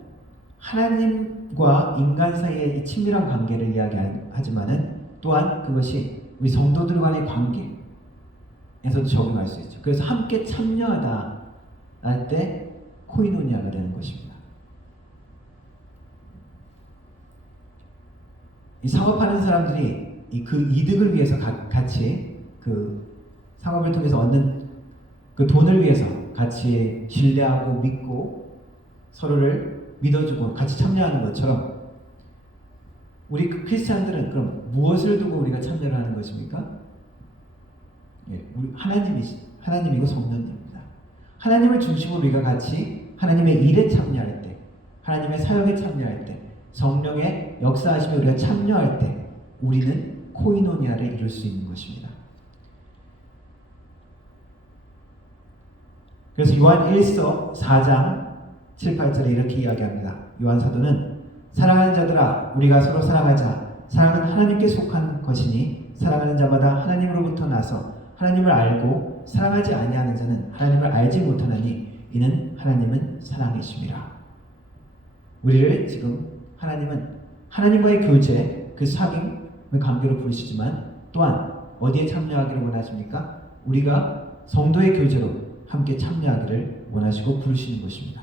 하나님과 인간 사이의 이 친밀한 관계를 이야기하지만은 또한 그것이 우리 성도들 간의 관계에서도 적용할 수 있죠. 그래서 함께 참여하다 할 때 코이노니아가 되는 것입니다. 이 사업하는 사람들이 그 이득을 위해서 같이 그 상업을 통해서 얻는 그 돈을 위해서 같이 신뢰하고 믿고 서로를 믿어주고 같이 참여하는 것처럼 우리 그 크리스찬들은 그럼 무엇을 두고 우리가 참여를 하는 것입니까? 우리 하나님이고 성령입니다. 하나님을 중심으로 우리가 같이 하나님의 일에 참여할 때, 하나님의 사역에 참여할 때, 성령의 역사하심에 우리가 참여할 때 우리는 코이노니아를 이룰 수 있는 것입니다. 그래서 요한 1서 4장 7, 8절에 이렇게 이야기합니다. 요한 사도는 사랑하는 자들아 우리가 서로 사랑하자. 사랑은 하나님께 속한 것이니 사랑하는 자마다 하나님으로부터 나서 하나님을 알고 사랑하지 아니하는 자는 하나님을 알지 못하나니 이는 하나님은 사랑이심이라. 우리를 지금 하나님은 하나님과의 교제, 그 사귐을 관계로 부르시지만 또한 어디에 참여하기를 원하십니까? 우리가 성도의 교제로 함께 참여하기를 원하시고 부르시는 것입니다.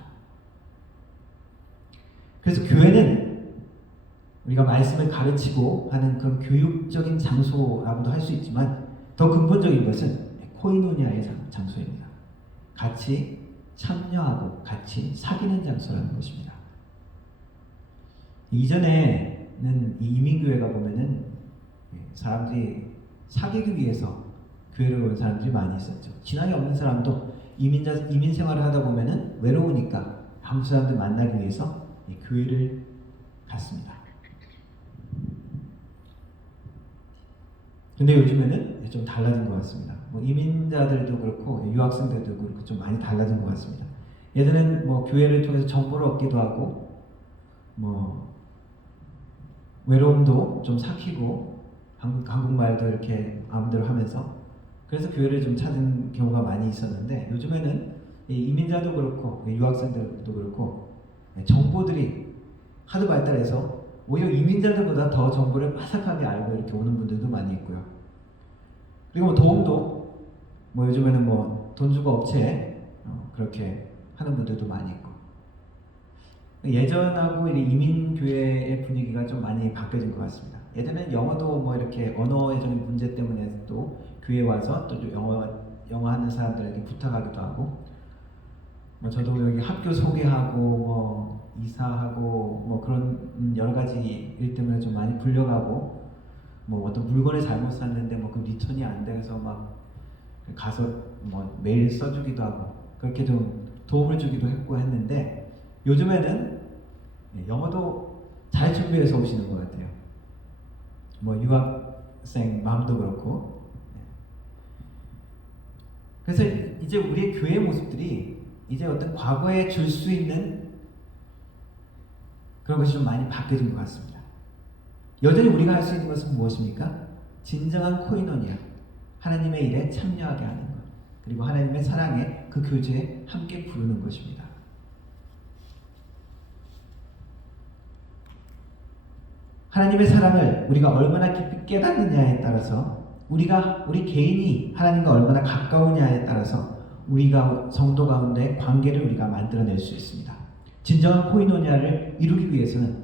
그래서 교회는 우리가 말씀을 가르치고 하는 그런 교육적인 장소라고도 할 수 있지만 더 근본적인 것은 코이노니아의 장소입니다. 같이 참여하고 같이 사귀는 장소라는 것입니다. 이전에는 이 이민교회가 보면은 사람들이 사귀기 위해서 교회를 온 사람들이 많이 있었죠. 신앙이 없는 사람도 이민 생활을 하다 보면은 외로우니까 한국 사람들 만나기 위해서 이 교회를 갔습니다. 근데 요즘에는 좀 달라진 것 같습니다. 뭐 이민자들도 그렇고 유학생들도 그렇고 좀 많이 달라진 것 같습니다. 예전에는 뭐 교회를 통해서 정보를 얻기도 하고 뭐 외로움도 좀 삭히고 한국말도 이렇게 마음대로 하면서 그래서 교회를 좀 찾은 경우가 많이 있었는데 요즘에는 이민자도 그렇고 유학생들도 그렇고 정보들이 하도 발달해서 오히려 이민자들보다 더 정보를 빠삭하게 알고 이렇게 오는 분들도 많이 있고요. 그리고 뭐 도움도 뭐 요즘에는 뭐 돈 주고 업체에 그렇게 하는 분들도 많이 있고 예전하고 이민교회의 분위기가 좀 많이 바뀌어진 것 같습니다. 예전에는 영어도 뭐 이렇게 언어적인 문제 때문에 또 교회에 와서 또 영어 하는 사람들에게 부탁하기도 하고 뭐 저도 여기 학교 소개하고 뭐 이사하고 뭐 그런 여러 가지 일 때문에 좀 많이 불려가고 뭐 어떤 물건을 잘못 샀는데 뭐 그 리턴이 안 돼서 막 가서 뭐 메일 써주기도 하고 그렇게 좀 도움을 주기도 했고 했는데 요즘에는 영어도 잘 준비해서 오시는 것 같아요. 뭐 유학생 마음도 그렇고 그래서 이제 우리의 교회 모습들이 이제 어떤 과거에 줄 수 있는 그런 것이 좀 많이 바뀌어진 것 같습니다. 여전히 우리가 할 수 있는 것은 무엇입니까? 진정한 코이노니아, 하나님의 일에 참여하게 하는 것, 그리고 하나님의 사랑에 그 교제에 함께 부르는 것입니다. 하나님의 사랑을 우리가 얼마나 깊이 깨닫느냐에 따라서 우리 개인이 하나님과 얼마나 가까우냐에 따라서 우리가 성도 가운데 관계를 우리가 만들어낼 수 있습니다. 진정한 코이노니아를 이루기 위해서는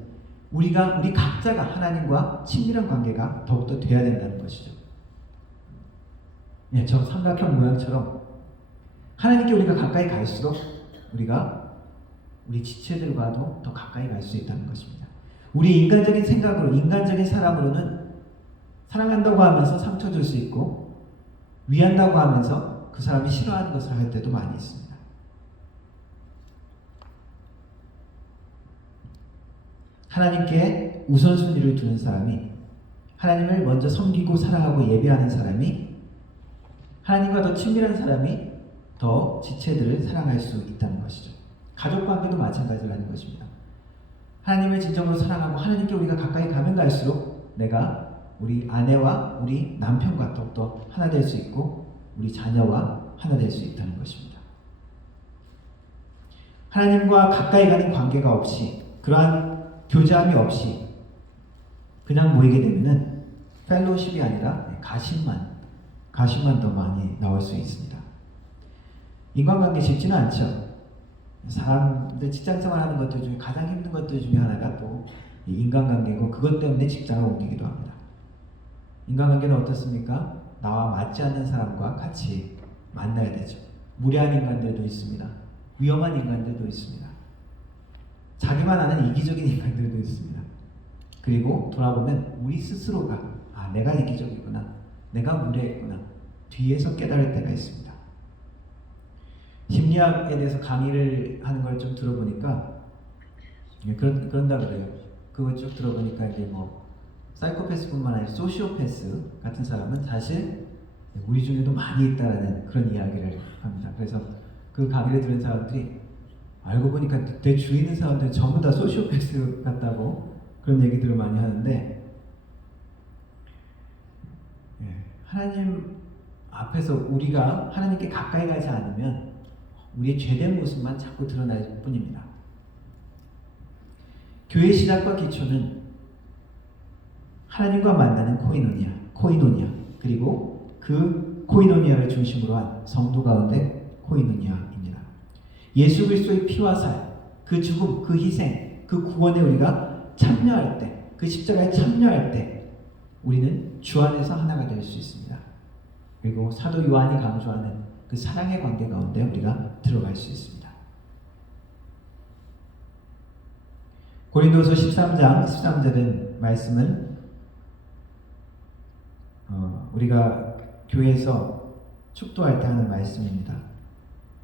우리 각자가 하나님과 친밀한 관계가 더욱더 돼야 된다는 것이죠. 네, 저 삼각형 모양처럼 하나님께 우리가 가까이 갈수록 우리가 우리 지체들과도 더 가까이 갈 수 있다는 것입니다. 우리 인간적인 생각으로, 인간적인 사람으로는 사랑한다고 하면서 상처 줄 수 있고 위한다고 하면서 그 사람이 싫어하는 것을 할 때도 많이 있습니다. 하나님께 우선순위를 두는 사람이, 하나님을 먼저 섬기고 사랑하고 예배하는 사람이, 하나님과 더 친밀한 사람이 더 지체들을 사랑할 수 있다는 것이죠. 가족 관계도 마찬가지라는 것입니다. 하나님을 진정으로 사랑하고 하나님께 우리가 가까이 가면 갈수록 내가 우리 아내와 우리 남편과 더욱더 하나 될 수 있고 우리 자녀와 하나 될 수 있다는 것입니다. 하나님과 가까이 가는 관계가 없이, 그러한 교제함이 없이 그냥 모이게 되면은 펠로우십이 아니라 가심만 더 많이 나올 수 있습니다. 인간관계 쉽지는 않죠. 사람들 직장생활 하는 것들 중에 가장 힘든 것들 중에 하나가 또 인간관계고 그것 때문에 직장을 옮기기도 합니다. 인간관계는 어떻습니까? 나와 맞지 않는 사람과 같이 만나야 되죠. 무례한 인간들도 있습니다. 위험한 인간들도 있습니다. 자기만 아는 이기적인 인간들도 있습니다. 그리고 돌아보면 우리 스스로가 내가 이기적이구나, 내가 무례했구나 뒤에서 깨달을 때가 있습니다. 심리학에 대해서 강의를 하는 걸 좀 들어보니까 그런다 그래요. 그거 쭉 들어보니까 이제 뭐 사이코패스뿐만 아니라 소시오패스 같은 사람은 사실 우리 중에도 많이 있다라는 그런 이야기를 합니다. 그래서 그 강의를 들은 사람들이 알고 보니까 내 주위에 있는 사람들은 전부 다 소시오패스 같다고 그런 얘기들을 많이 하는데, 하나님 앞에서 우리가 하나님께 가까이 가지 않으면 우리의 죄된 모습만 자꾸 드러날 뿐입니다. 교회의 시작과 기초는 하나님과 만나는 코이노니아, 그리고 그 코이노니아를 중심으로 한 성도 가운데 코이노니아입니다. 예수 그리스도의 피와 살, 그 죽음, 그 희생, 그 구원에 우리가 참여할 때, 그 십자가에 참여할 때 우리는 주 안에서 하나가 될 수 있습니다. 그리고 사도 요한이 강조하는 그 사랑의 관계 가운데 우리가 들어갈 수 있습니다. 고린도서 13장 13절은 말씀은 우리가 교회에서 축도할 때 하는 말씀입니다.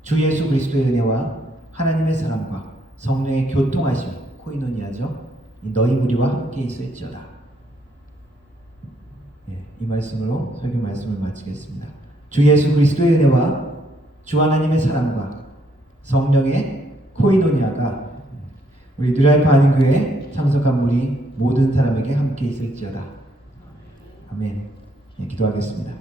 주 예수 그리스도의 은혜와 하나님의 사랑과 성령의 교통하심, 코이노니아죠. 너희 무리와 함께 있을지어다. 이 말씀으로 설교 말씀을 마치겠습니다. 주 예수 그리스도의 은혜와 주 하나님의 사랑과 성령의 코이노니아가 우리 뉴라이프 한인교회 참석한 우리 모든 사람에게 함께 있을지어다. 아멘. 기도하겠습니다.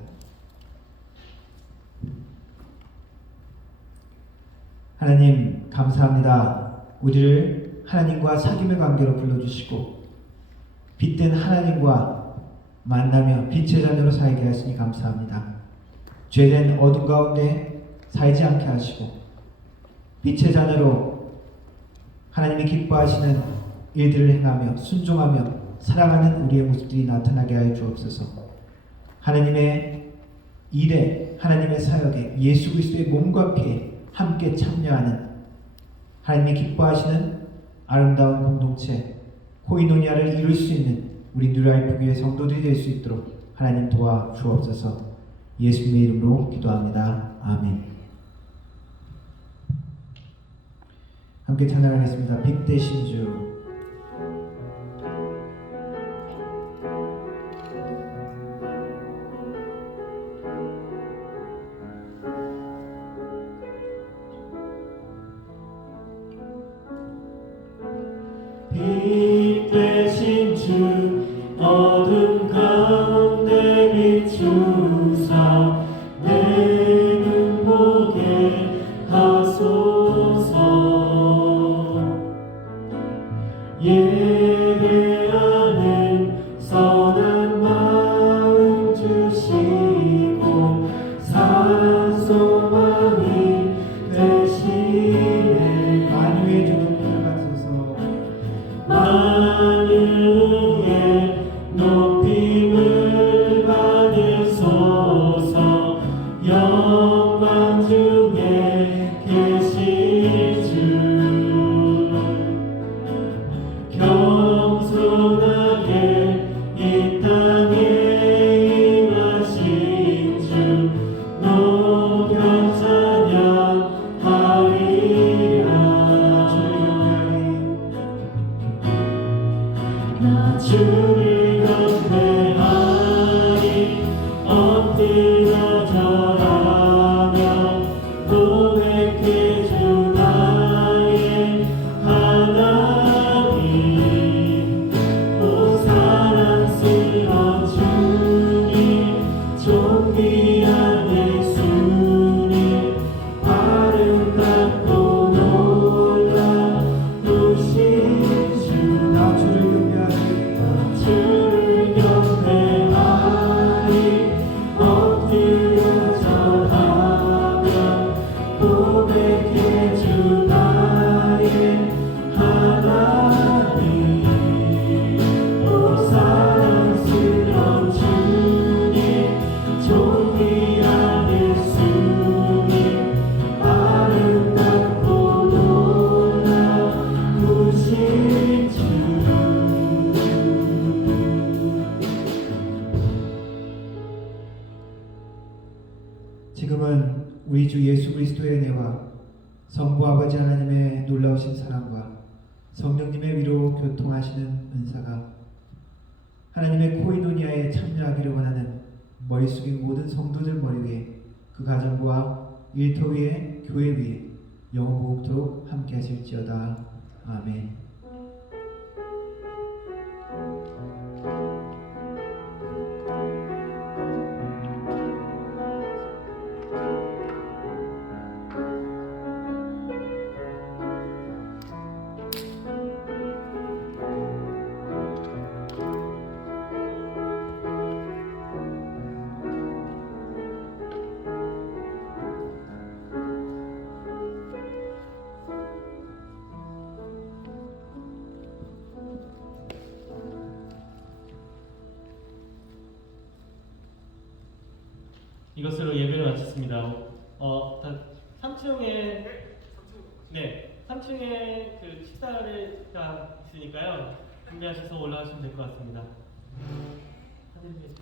하나님 감사합니다. 우리를 하나님과 사귐의 관계로 불러주시고 빛된 하나님과 만나며 빛의 자녀로 살게 하시니 감사합니다. 죄된 어둠 가운데 살지 않게 하시고 빛의 자녀로 하나님이 기뻐하시는 일들을 행하며 순종하며 사랑하는 우리의 모습들이 나타나게 하여 주옵소서. 하나님의 일에, 하나님의 사역에 예수 그리스도의 몸과 피에 함께 참여하는 하나님이 기뻐하시는 아름다운 공동체 코이노니아를 이룰 수 있는 우리 뉴라이프 교회 성도들이 될 수 있도록 하나님 도와주옵소서. 예수님의 이름으로 기도합니다. 아멘. 함께 찬양하겠습니다. 빛 대신 주. 빛 대신 주 어둠 가운데 비추사 내 눈 보게 하소서. 예배하는 선한 마음 주시고 산 소망이 되시네. 만유의 주 높임을 받소서. 만유의 높임을 받으소서. 영광 중에 계신 주 겸손하게 이 땅에 임하신 주 높여 찬양하리라. 나 주를 경배하리. 엎드려 절하며 고백해 주 나의 하나님. 오 사랑스러운 주님, 존귀한 예수님, 아름답고 놀라우신 주. 나 주를 경배하리. 주를 경배하리. 엎드려 절하며 고백해 주 나의 하나님. 오 사랑스러운 주님, 존귀한 예수님, 아름답고 놀라우신 주. 지금은 우리 주 예수 그리스도의 은혜와 성부 아버지 하나님의 놀라우신 사랑과 성령님의 위로 교통하시는 은사가 하나님의 코이노니아에 참여하기를 원하는 머리 숙인 모든 성도들 머리 위에, 그 가정과 일터 위에, 교회 위에 영원토록 함께 하실지어다. 아멘. 이것으로 예배를 마쳤습니다. 3층에 네, 3층에 그 식사가 있으니까요. 준비하셔서 올라가시면 될 것 같습니다. 하늘에